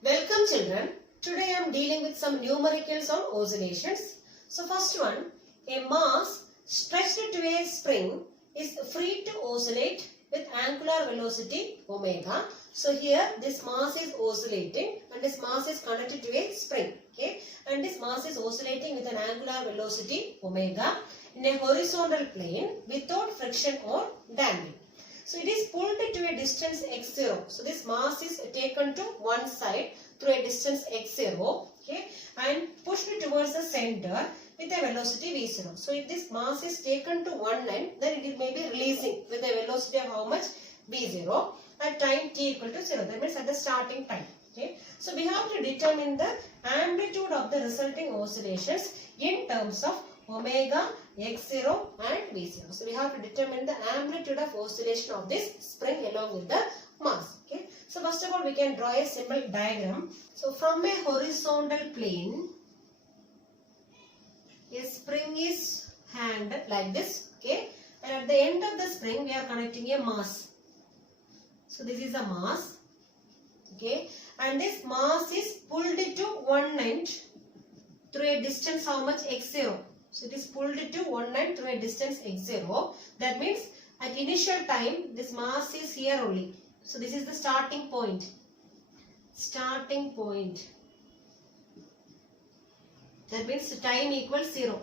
Welcome children. Today I am dealing with some numericals on oscillations. So first one, a mass stretched to a spring is free to oscillate with angular velocity omega. So here this mass is oscillating and this mass is connected to a spring. Okay, and this mass is oscillating with an angular velocity omega in a horizontal plane without friction or damping. So it is pulled to a distance x0. So this mass is taken to one side through a distance x0, okay, and pushed towards the center with a velocity v0. So if this mass is taken to one end, then it may be releasing with a velocity of how much? v0 at time t equal to 0. That means at the starting time. Okay. So we have to determine the amplitude of the resulting oscillations in terms of omega, x0 and v0. So we have to determine the amplitude of oscillation of this spring along with the mass. Okay. So first of all we can draw a simple diagram. So from a horizontal plane, a spring is hanged like this. Okay. And at the end of the spring we are connecting a mass. So this is a mass. Okay. And this mass is pulled to one end through a distance how much? x0. So it is pulled to one end through a distance x0. That means at initial time this mass is here only. So this is the starting point. Starting point. That means time equals 0.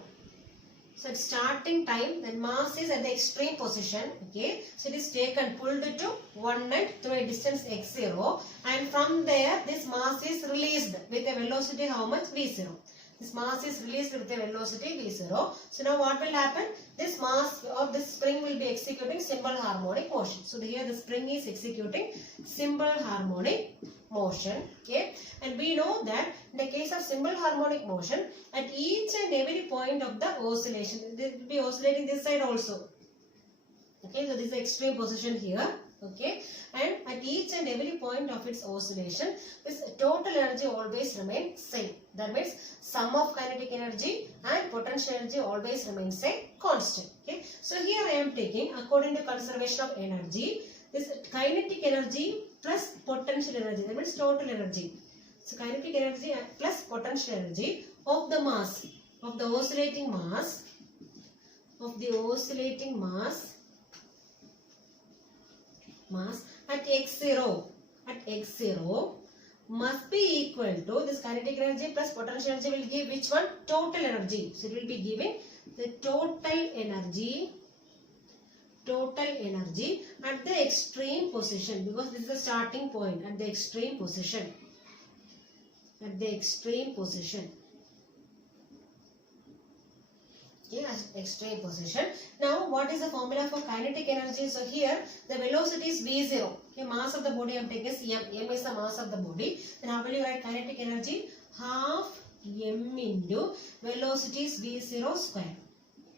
So at starting time when mass is at the extreme position. Okay. So it is taken, pulled to one end through a distance x0. And from there this mass is released with a velocity how much? v0. This mass is released with a velocity v0. So now what will happen? This mass of this spring will be executing simple harmonic motion. So here the spring is executing simple harmonic motion. Okay. And we know that in the case of simple harmonic motion, at each and every point of the oscillation, it will be oscillating this side also. Okay. So this is the extreme position here. Okay, and at each and every point of its oscillation, this total energy always remains same. That means sum of kinetic energy and potential energy always remains a constant. Okay, so here I am taking according to conservation of energy, this kinetic energy plus potential energy. That means total energy. So kinetic energy plus potential energy of the mass, of the oscillating mass, at x0 must be equal to this kinetic energy plus potential energy will give which one? Total energy. So it will be giving the total energy at the extreme position, because this is the starting point at the extreme position. Okay, extreme position. Now what is the formula for kinetic energy? So here the velocity is v0. Okay, mass of the body I am taking is m. M is the mass of the body. Then how will you write kinetic energy? Half m into velocity is v0 square.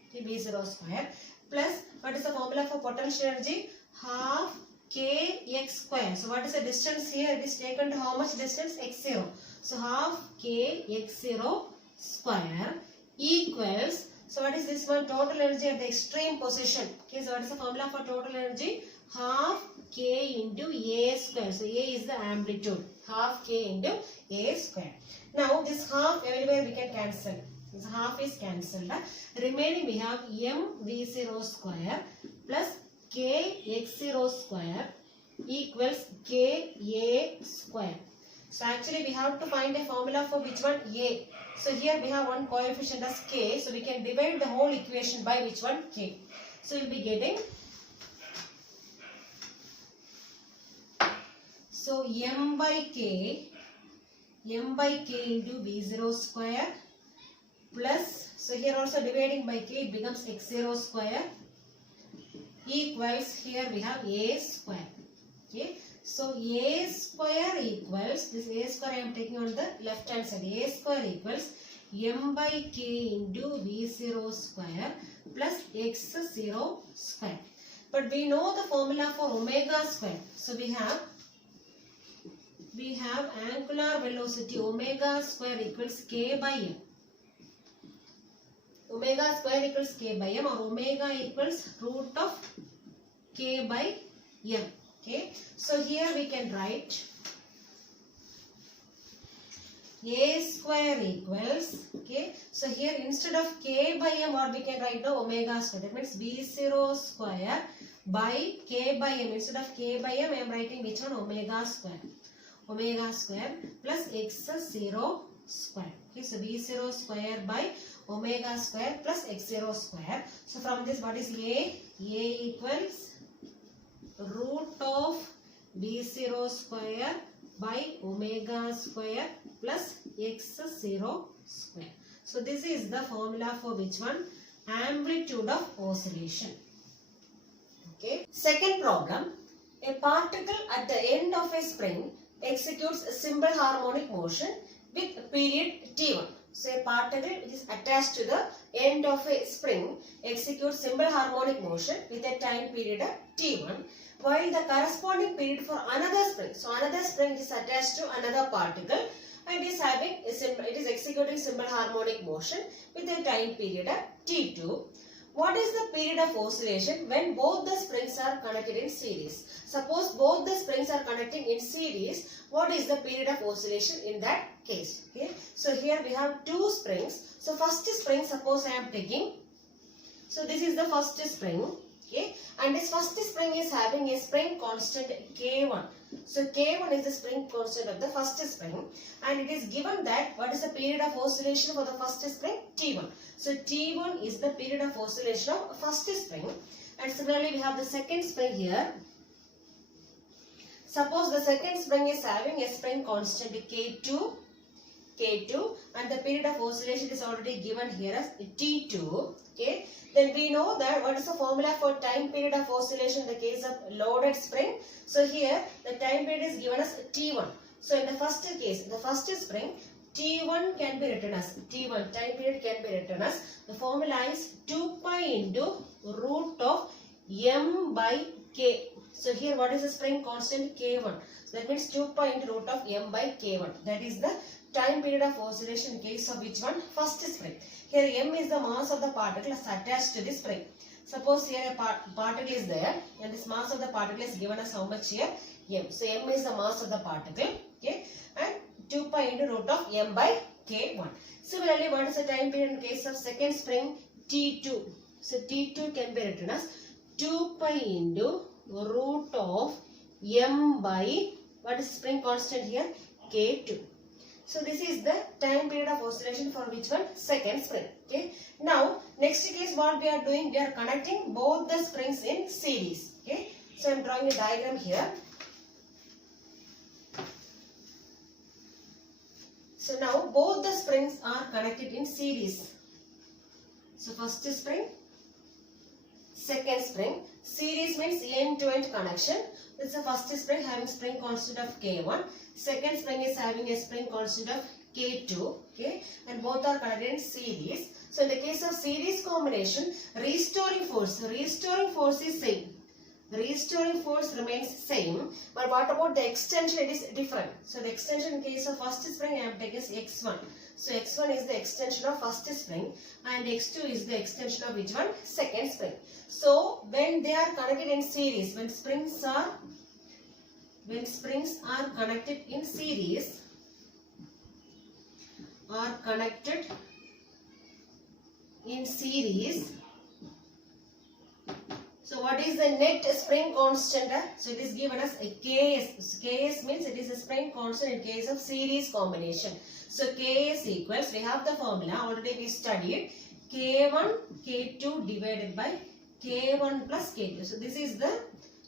Okay, v0 square plus what is the formula for potential energy? Half kx square. So what is the distance here? It is taken to how much distance? x0. So half kx0 square equals, so what is this one? Total energy at the extreme position. Okay, so what is the formula for total energy? Half k into a square. So a is the amplitude. Half k into a square. Now this half everywhere we can cancel. This half is cancelled. Remaining we have m v0 square plus k x0 square equals k a square. So actually we have to find a formula for which one? A. So here we have one coefficient as k. So we can divide the whole equation by which one? K. So we will be getting, so m by k into v0 square plus, so here also dividing by k it becomes x0 square equals, here we have a square. Okay. So a square equals, this a square I am taking on the left hand side, a square equals m by k into v0 square plus x0 square. But we know the formula for omega square. So we have angular velocity omega square equals k by m. Omega square equals k by m, or omega equals root of k by m. Okay, so here we can write A square equals, okay, so here instead of K by M, what we can write now? Omega square. That means B0 square by K by M. Instead of K by M, I am writing which one? Omega square. Omega square plus X0 square. Okay, so B0 square by omega square plus X0 square. So from this, what is A? A equals root of B0 square by omega square plus X0 square. So this is the formula for which one? Amplitude of oscillation. Okay. Second problem. A particle at the end of a spring executes a simple harmonic motion with period t1. So a particle which is attached to the end of a spring executes simple harmonic motion with a time period t1, while the corresponding period for another spring. So another spring is attached to another particle and it is executing simple harmonic motion with a time period t2. What is the period of oscillation when both the springs are connected in series? Suppose both the springs are connecting in series, what is the period of oscillation in that case? Okay. So here we have two springs. So first spring, suppose I am taking. So this is the first spring. Okay. And this first spring is having a spring constant K1. So K1 is the spring constant of the first spring. And it is given that what is the period of oscillation for the first spring? T1. So T1 is the period of oscillation of first spring. And similarly we have the second spring here. Suppose the second spring is having a spring constant K2 and the period of oscillation is already given here as T2. Okay. Then we know that what is the formula for time period of oscillation in the case of loaded spring. So here the time period is given as T1. So in the first case, the first spring, T1 can be written as T1 time period can be written as the formula is 2 pi into root of M by K. So here what is the spring constant? K1. So that means 2 pi into root of M by K1. That is the time period of oscillation in case of which one? First spring. Here M is the mass of the particle attached to the spring. Suppose here a particle is there and this mass of the particle is given as how much here? M. So M is the mass of the particle. Okay. And 2 pi into root of M by K1. Similarly, what is the time period in case of second spring? T2. So T2 can be written as 2 pi into root of M by, what is spring constant here? K2. So this is the time period of oscillation for which one? Second spring. Okay. Now next case what we are doing? We are connecting both the springs in series. Okay. So I am drawing a diagram here. So now both the springs are connected in series. So first spring, second spring. Series means end-to-end connection. This is the first spring having spring constant of K1. Second spring is having a spring constant of K2. Okay. And both are connected in series. So in the case of series combination, restoring force is same. The restoring force remains same. But what about the extension? It is different. So the extension in case of first spring I am taking is X1. So X1 is the extension of first spring and X2 is the extension of which one? Second spring. So when they are connected in series, when springs are connected in series, so what is the net spring constant? So it is given as a Ks. So Ks means it is a spring constant in case of series combination. So Ks equals, we have the formula already we studied, K1 K2 divided by K1 plus K2. So this is the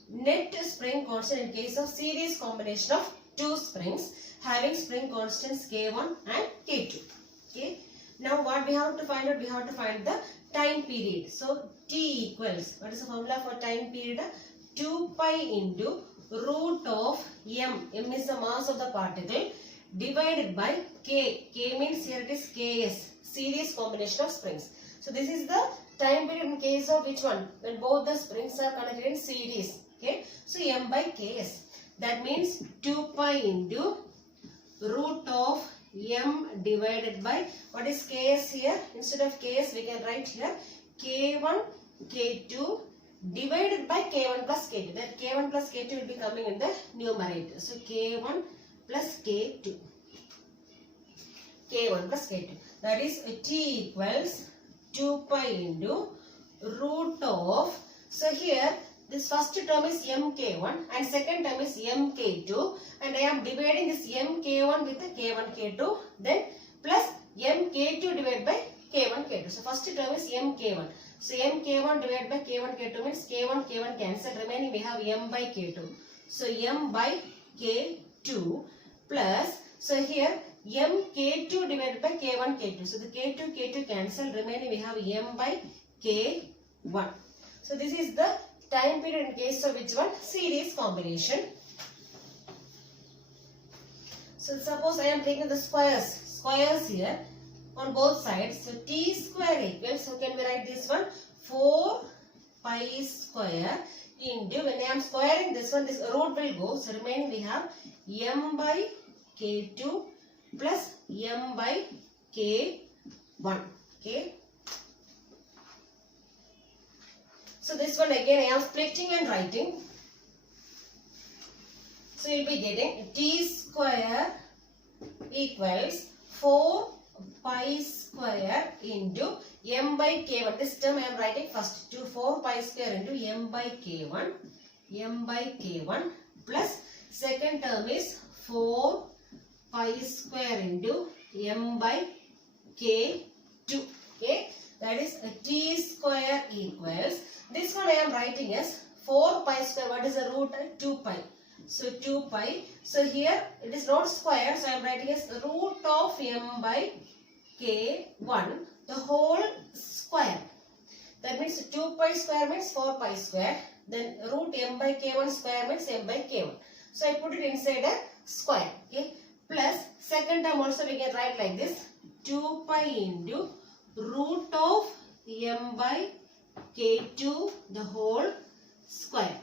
net spring constant in case of series combination of two springs having spring constants K1 and K2. Okay. Now what we have to find out? We have to find the time period. So T equals, what is the formula for time period? 2 pi into root of M. M is the mass of the particle divided by K. K means here it is Ks. Series combination of springs. So this is the time period in case of which one? When both the springs are connected in series. Okay. So M by Ks. That means 2 pi into root of M divided by, what is Ks here? Instead of Ks we can write here K1 K2 divided by K1 plus K2. That K1 plus K2 will be coming in the numerator. So K1 plus K2. K1 plus K2. That is T equals 2 pi into root of, so here this first term is mk1 and second term is mk2, and I am dividing this mk1 with the k1 k2, then plus mk2 divided by k1 k2. So first term is mk1. So mk1 divided by k1 k2 means k1 k1 cancel, remaining we have m by k2. So m by k2 plus, so here mk2 divided by k1 k2. So the k2 k2 cancel, remaining we have m by k1. So this is the time period in case of which one? Series combination. So suppose I am taking the squares here on both sides. So t square equals, so can we write this one? 4 pi square into, when I am squaring this one, this root will go. So remaining we have m by k2 plus m by k1. Okay. So this one again I am splitting and writing. So you will be getting t square equals 4 pi square into m by k1. This term I am writing first, to 4 pi square into m by k1 plus second term is 4 pi square into m by k2. Okay, that is t square equals, this one I am writing as 4 pi square. What is the root? 2 pi. So 2 pi. So here it is not square. So I am writing as root of m by k1, the whole square. That means 2 pi square means 4 pi square. Then root m by k1 square means m by k1. So I put it inside a square. Okay. Plus second term also we can write like this. 2 pi into root of m by k2 the whole square.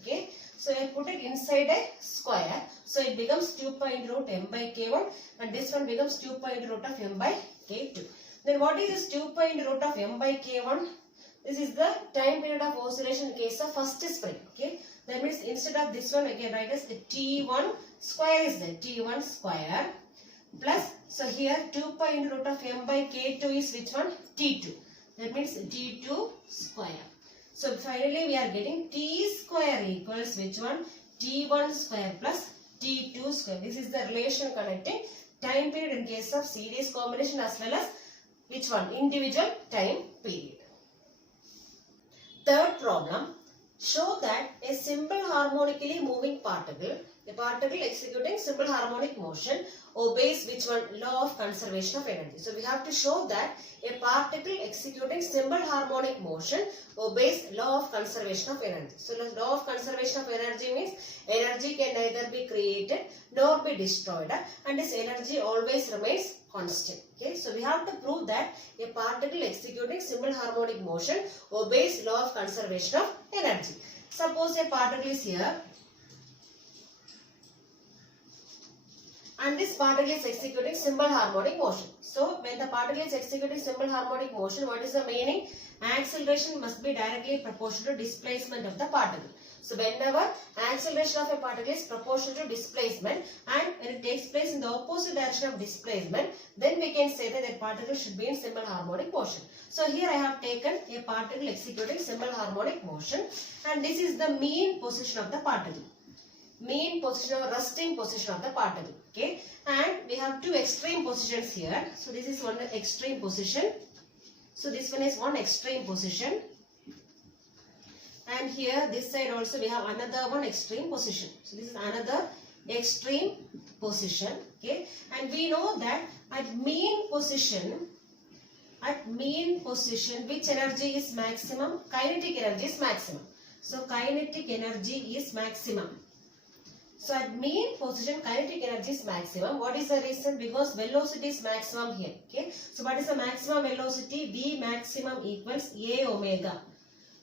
Okay, so I put it inside a square, so it becomes 2 pi into root m by k1, and this one becomes 2 pi into root of m by k2. Then what is this 2 pi into root of m by k1? This is the time period of oscillation in case of first spring. Okay, that means instead of this one I can write as the t1 square is there, t1 square plus, so here 2 pi into root of m by k2 is which one? T2. That means t2 square. So finally we are getting t square equals which one? t1 square plus t2 square. This is the relation connecting time period in case of series combination as well as which one? Individual time period. Third problem. Show that a simple harmonically moving particle, a particle executing simple harmonic motion, obeys which one? Law of conservation of energy. So we have to show that a particle executing simple harmonic motion obeys law of conservation of energy. So the law of conservation of energy means energy can neither be created nor be destroyed, and this energy always remains constant. Okay, so we have to prove that a particle executing simple harmonic motion obeys law of conservation of energy. Suppose a particle is here and this particle is executing simple harmonic motion. So when the particle is executing simple harmonic motion, what is the meaning? Acceleration must be directly proportional to displacement of the particle. So whenever acceleration of a particle is proportional to displacement, and when it takes place in the opposite direction of displacement, then we can say that the particle should be in simple harmonic motion. So here I have taken a particle executing simple harmonic motion, and this is the mean position of the particle. Mean position or resting position of the particle. Okay, and we have two extreme positions here. So this is one extreme position. So this one is one extreme position. And here this side also we have another one extreme position. So this is another extreme position. Okay, and we know that at mean position which energy is maximum? Kinetic energy is maximum. So kinetic energy is maximum. So at mean position kinetic energy is maximum. What is the reason? Because velocity is maximum here. Okay, so what is the maximum velocity? V maximum equals A omega.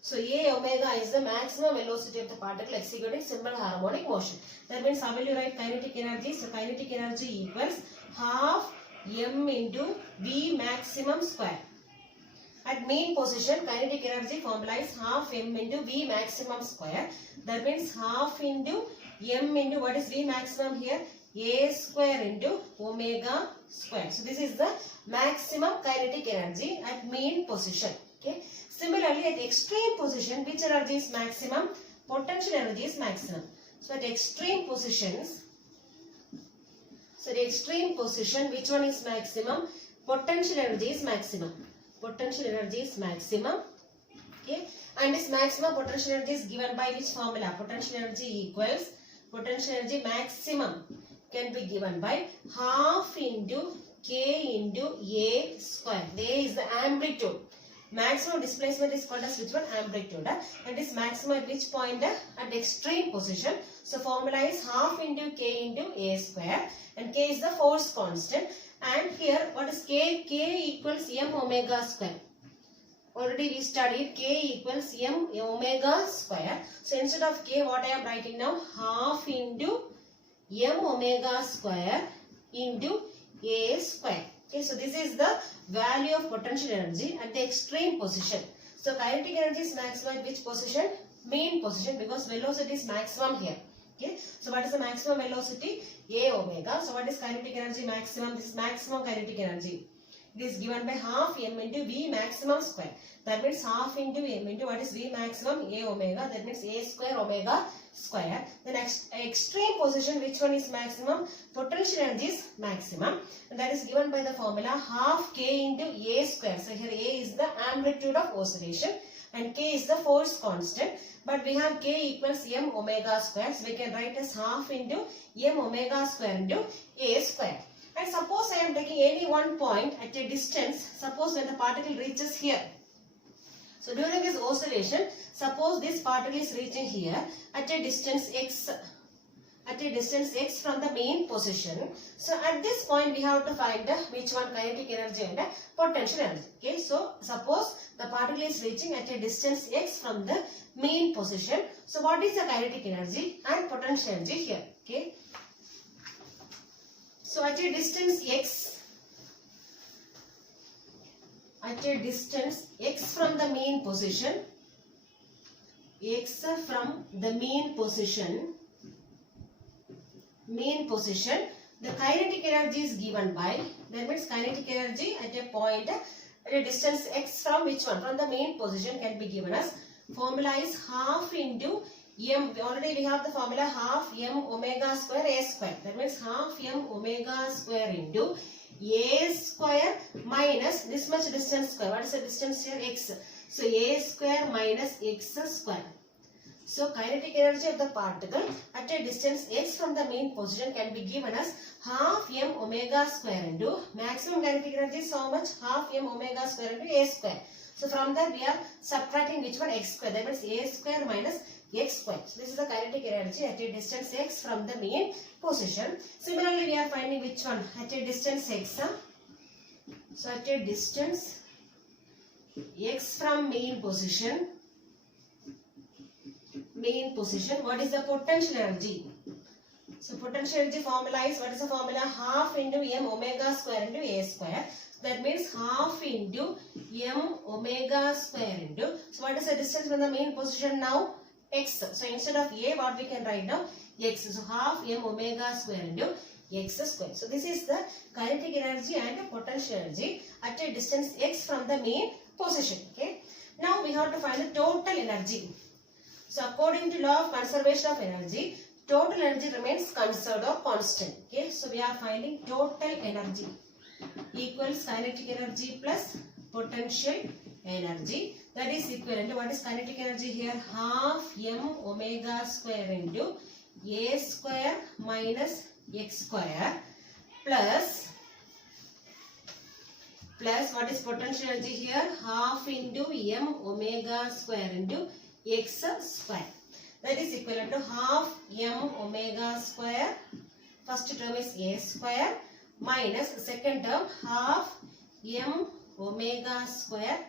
So A omega is the maximum velocity of the particle executing simple harmonic motion. That means how will you write kinetic energy? So kinetic energy equals half m into V maximum square. At mean position kinetic energy formula is half m into V maximum square. That means half into m into what is V maximum here? A square into omega square. So this is the maximum kinetic energy at mean position. Okay. Similarly, at extreme position, which energy is maximum? Potential energy is maximum. So at extreme positions, which one is maximum? Potential energy is maximum. Potential energy is maximum. Okay. And this maximum potential energy is given by which formula? Potential energy equals potential energy maximum can be given by half into K into A square. A is the amplitude. Maximum displacement is called as which one? Amplitude. And this maximum at which point? At extreme position. So formula is half into K into A square. And K is the force constant. And here what is K? K equals M omega square. Already we studied K equals M omega square. So instead of K, what I am writing now? Half into M omega square into A square. Okay, so this is the value of potential energy at the extreme position. So kinetic energy is maximum at which position? Mean position, because velocity is maximum here. Okay, so what is the maximum velocity? A omega. So what is kinetic energy maximum? This is maximum kinetic energy. It is given by half m into V maximum square. That means half into m into what is V maximum? A omega. That means A square omega square. The next extreme position, which one is maximum? Potential energy is maximum. And that is given by the formula half K into A square. So here A is the amplitude of oscillation and K is the force constant. But we have K equals M omega square. So we can write as half into M omega square into A square. And suppose I am taking any one point at a distance. Suppose when the particle reaches here. So during this oscillation, suppose this particle is reaching here at a distance x. At a distance x from the mean position. So at this point we have to find which one? Kinetic energy and potential energy. Okay. So suppose the particle is reaching at a distance x from the mean position. So what is the kinetic energy and potential energy here? Okay. So at a distance x from the mean position, the kinetic energy is given by, that means kinetic energy at a point at a distance x from which one? From the mean position can be given as, formula is half into m. Already we have the formula half m omega square A square. That means half m omega square into A square minus this much distance square. What is the distance here? X. So A square minus x square. So kinetic energy of the particle at a distance x from the mean position can be given as half m omega square into maximum kinetic energy is how much? Half m omega square into A square. So from that we are subtracting which one? X square. That means A square minus x square. So this is the kinetic energy at a distance x from the mean position. Similarly, we are finding which one? At a distance x. So at a distance x from mean position, what is the potential energy? So potential energy formula is, what is the formula? Half into m omega square into A square. That means half into m omega square into, so what is the distance from the mean position now? X. So instead of A, what we can write now? X. So half m omega square into x square. So this is the kinetic energy and potential energy at a distance x from the mean position. Okay. Now we have to find the total energy. So according to law of conservation of energy, total energy remains conserved or constant. Okay. So we are finding total energy equals kinetic energy plus potential energy. That is equivalent to, what is kinetic energy here? Half m omega square into A square minus x square plus what is potential energy here? Half into m omega square into x square. That is equivalent to half m omega square. First term is A square minus second term half m omega square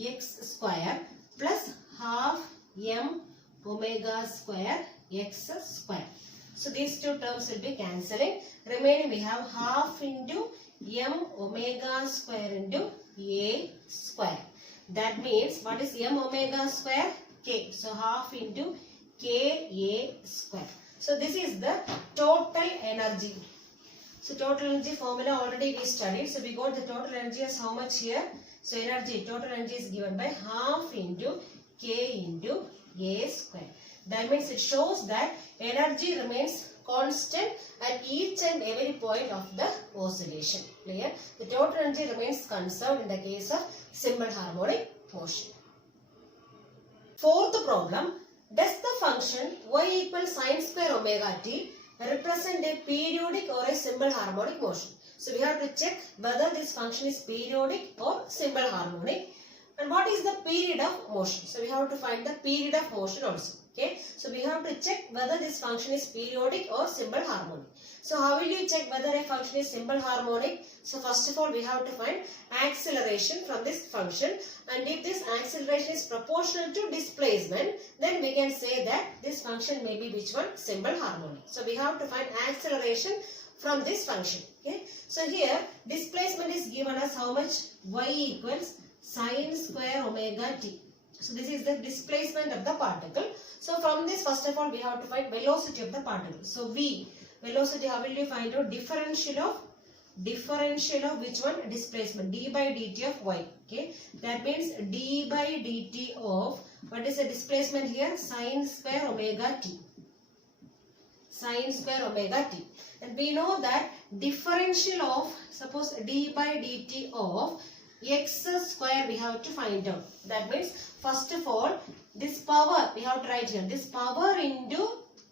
x square plus half m omega square x square. So these two terms will be cancelling. Remaining we have half into m omega square into A square. That means what is m omega square? K. So half into K A square. So this is the total energy. So total energy formula already we studied. So we got the total energy as how much here? So energy, total energy is given by half into K into A square. That means it shows that energy remains constant at each and every point of the oscillation. Clear? The total energy remains conserved in the case of simple harmonic motion. Fourth problem. Does the function y equals sine square omega t represent a periodic or a simple harmonic motion? So we have to check whether this function is periodic or simple harmonic. And what is the period of motion? So we have to find the period of motion also. Okay. So we have to check whether this function is periodic or simple harmonic. So how will you check whether a function is simple harmonic? So first of all we have to find acceleration from this function, and if this acceleration is proportional to displacement, then we can say that this function may be which one? Simple harmonic. So we have to find acceleration from this function. Okay. So here displacement is given as how much? Y equals sine square omega t. So this is the displacement of the particle. So from this first of all we have to find velocity of the particle. So V, velocity, how will you find out? Differential of which one? Displacement, d by dt of y. Okay, that means d by dt of, what is the displacement here? Sine square omega t. Sine square omega t. And we know that differential of, suppose d by dt of x square we have to find out. That means first of all this power we have to write here. This power into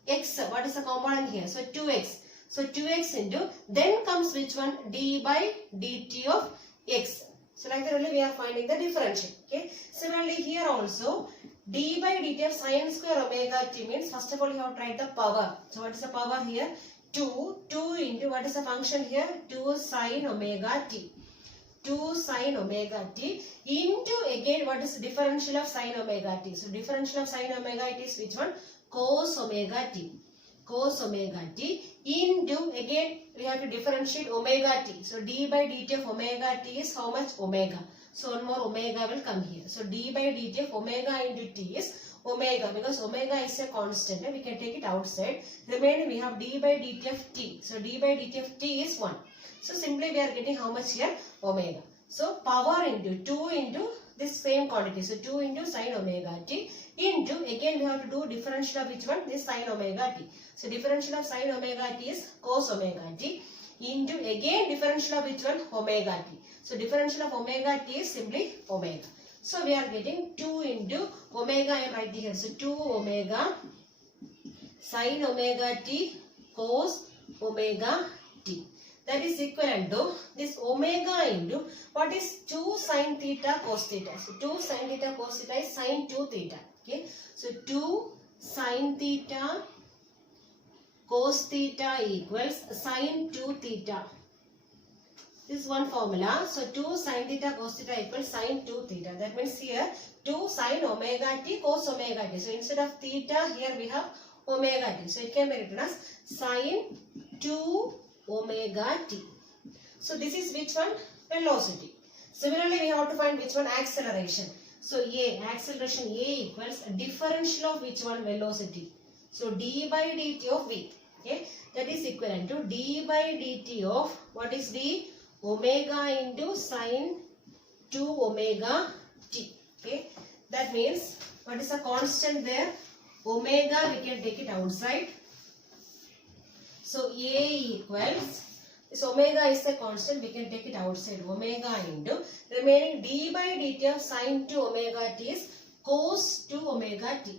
x. What is the component here? So 2x. So 2x into, then comes which one? D by dt of x. So like that only we are finding the differential. Okay. Similarly here also d by dt of sine square omega t means first of all you have to write the power. So what is the power here? 2 into, what is the function here? 2 sine omega t. 2 sine omega t into, again what is the differential of sine omega t? So differential of sine omega t is which one? Cos omega t. Cos omega t into, again we have to differentiate omega t. So d by dt of omega t is how much? Omega. So one more omega will come here. So d by dt of omega into t is omega, because omega is a constant. We can take it outside. Remaining we have d by dt of t. So d by dt of t is 1. So simply we are getting how much here? Omega. So power into 2 into this same quantity. So 2 into sine omega t into, again we have to do differential of which one? This sine omega t. So differential of sine omega t is cos omega t into, again differential of which one? Omega t. So differential of omega t is simply omega. So we are getting 2 into omega, I am writing here. So 2 omega sine omega t cos omega t. That is equivalent to this omega into, what is 2 sine theta cos theta? So 2 sine theta cos theta is sine 2 theta. Okay. So 2 sine theta cos theta equals sine 2 theta. This is one formula. So 2 sine theta cos theta equals sine 2 theta. That means here 2 sine omega t cos omega t. So instead of theta here we have omega t. So it can be written as sine 2 omega t. So this is which one? Velocity. Similarly we have to find which one? Acceleration. So acceleration A equals differential of which one? Velocity. So d by dt of v. Okay. That is equivalent to d by dt of, what is d? Omega into sine 2 omega t. Okay. That means what is the constant there? Omega, we can take it outside. So A equals, this omega is a constant, we can take it outside. Omega into, remaining d by dt of sine 2 omega t is cos 2 omega t.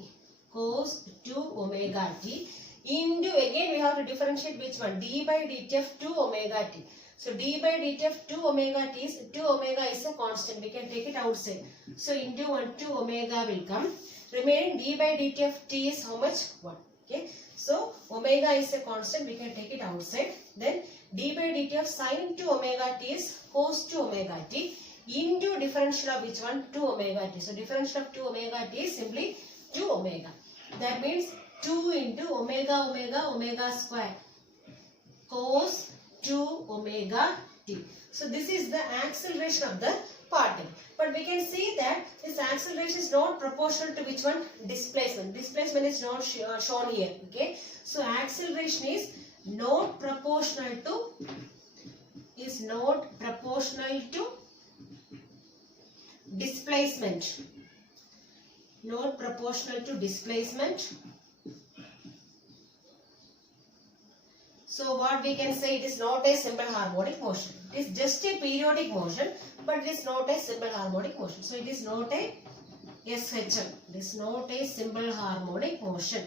Cos 2 omega t into, again we have to differentiate which one? D by dt of 2 omega t. So d by dt of 2 omega t is, 2 omega is a constant, we can take it outside. So into 1 2 omega will come. Remaining d by dt of t is how much? 1. Okay. So omega is a constant, we can take it outside. Then d by dt of sine 2 omega t is cos 2 omega t into differential of which one? 2 omega t. So differential of 2 omega t is simply 2 omega. That means 2 into omega square cos 2 omega t. So this is the acceleration of the particle. But we can see that this acceleration is not proportional to which one? Displacement. Displacement is not shown here. Okay. So acceleration is not proportional to displacement. Not proportional to displacement. So what we can say, it is not a simple harmonic motion. It is just a periodic motion, but it is not a simple harmonic motion. So it is not a SHM. It is not a simple harmonic motion.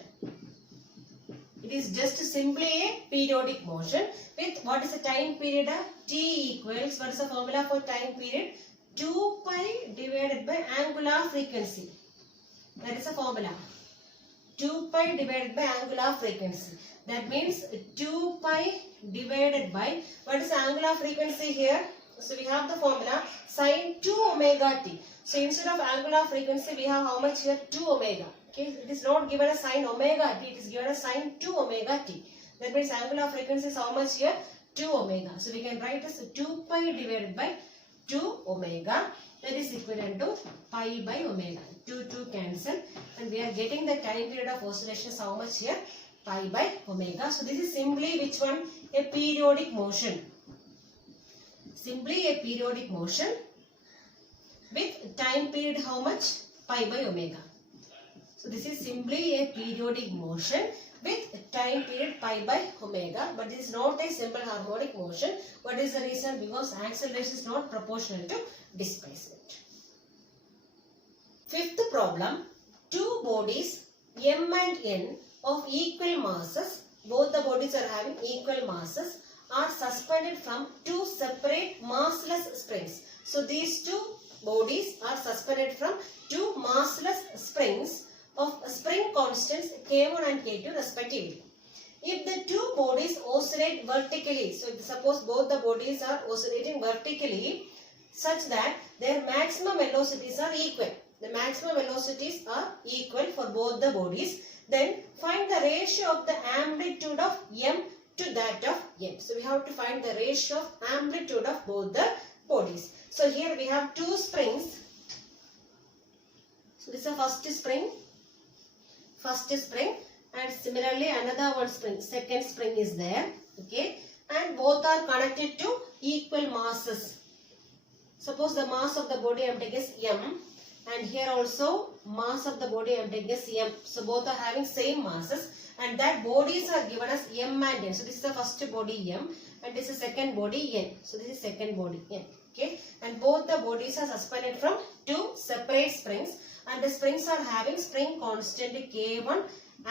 It is just simply a periodic motion with what is the time period? T equals, what is the formula for time period? 2 pi divided by angular frequency. That is the formula. 2 pi divided by angular frequency. That means 2 pi divided by, what is the angular frequency here? So we have the formula sin 2 omega t. So instead of angular frequency, we have how much here? 2 omega. Okay, it is not given as sin omega t, it is given as sin 2 omega t. That means angular frequency is how much here? 2 omega. So we can write as 2 pi divided by 2 omega. That is equivalent to pi by omega. 2 cancel, and we are getting the time period of oscillations how much here? Pi by omega. So this is simply which one? A periodic motion. Simply a periodic motion with time period how much? Pi by omega. So this is simply a periodic motion with time period pi by omega, but this is not a simple harmonic motion. What is the reason? Because acceleration is not proportional to displacement. Fifth problem, two bodies M and N of equal masses, both the bodies are having equal masses, are suspended from two separate massless springs. So these two bodies are suspended from two massless springs of spring constants K1 and K2 respectively. If the two bodies oscillate vertically, so suppose both the bodies are oscillating vertically such that their maximum velocities are equal. The maximum velocities are equal for both the bodies. Then find the ratio of the amplitude of M to that of N. So we have to find the ratio of amplitude of both the bodies. So here we have two springs. So this is the first spring, and similarly another one spring, second spring is there. Okay, and both are connected to equal masses. Suppose the mass of the body I am taking is M, and here also mass of the body I am taking is M. So both are having same masses, and that bodies are given as M and N. So this is the first body M, and this is second body N. So this is second body N. Okay, and both the bodies are suspended from two separate springs, and the springs are having spring constant K1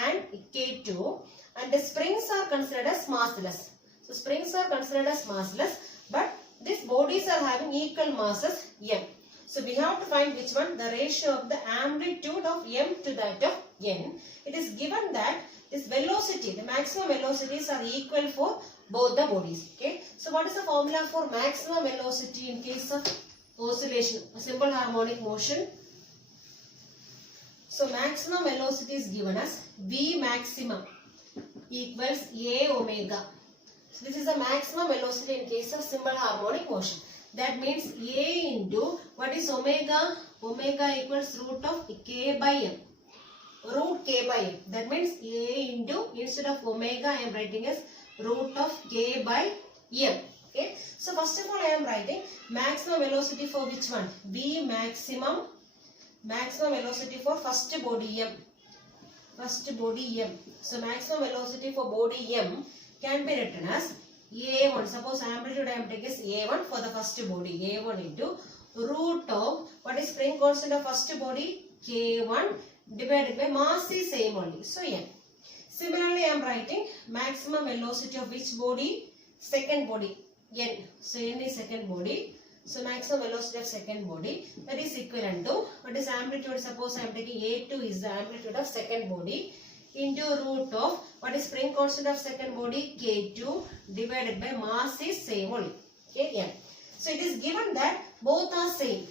and K2, and the springs are considered as massless. So springs are considered as massless, but these bodies are having equal masses M. So we have to find which one? The ratio of the amplitude of M to that of N. It is given that this velocity, the maximum velocities are equal for both the bodies. Okay. So what is the formula for maximum velocity in case of oscillation, a simple harmonic motion? So maximum velocity is given as V maximum equals A omega. So this is the maximum velocity in case of simple harmonic motion. That means A into what is omega? Omega equals root of K by M. Root K by M. That means A into, instead of omega I am writing as root of K by M. Okay. So first of all I am writing maximum velocity for which one? V maximum. Maximum velocity for first body M. First body M. So maximum velocity for body M can be written as A1. Suppose amplitude I am taking is A1 for the first body. A1 into root of what is spring constant of first body? K1 divided by mass is same only. So M. Similarly I am writing maximum velocity of which body? Second body N. So N is second body. So maximum velocity of second body, that is equivalent to what is amplitude? Suppose I am taking A2 is the amplitude of second body into root of what is spring constant of second body? K2 divided by mass is same only. Okay, M. So it is given that both are same.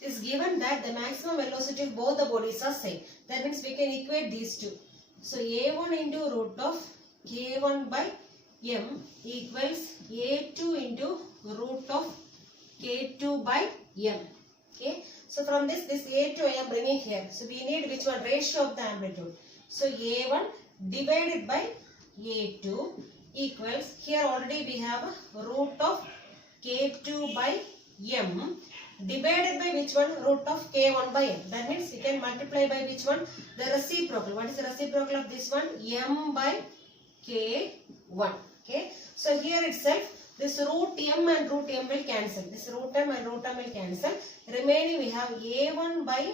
It is given that the maximum velocity of both the bodies are same. That means we can equate these two. So A1 into root of K1 by M equals A2 into root of K2 by M. Okay. So from this A2 I am bringing here. So we need which one? Ratio of the amplitude. So A1 divided by A2 equals, here already we have root of K2 by M divided by which one? Root of K1 by M. That means we can multiply by which one? The reciprocal. What is the reciprocal of this one? M by K1. Okay. So here itself, this root M and root M will cancel. This root M and root M will cancel. Remaining we have A1 by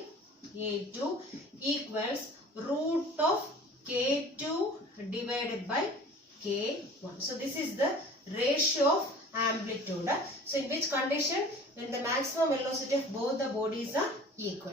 A2 equals root of K2 divided by K1. So this is the ratio of amplitude. So in which condition? When the maximum velocity of both the bodies are equal.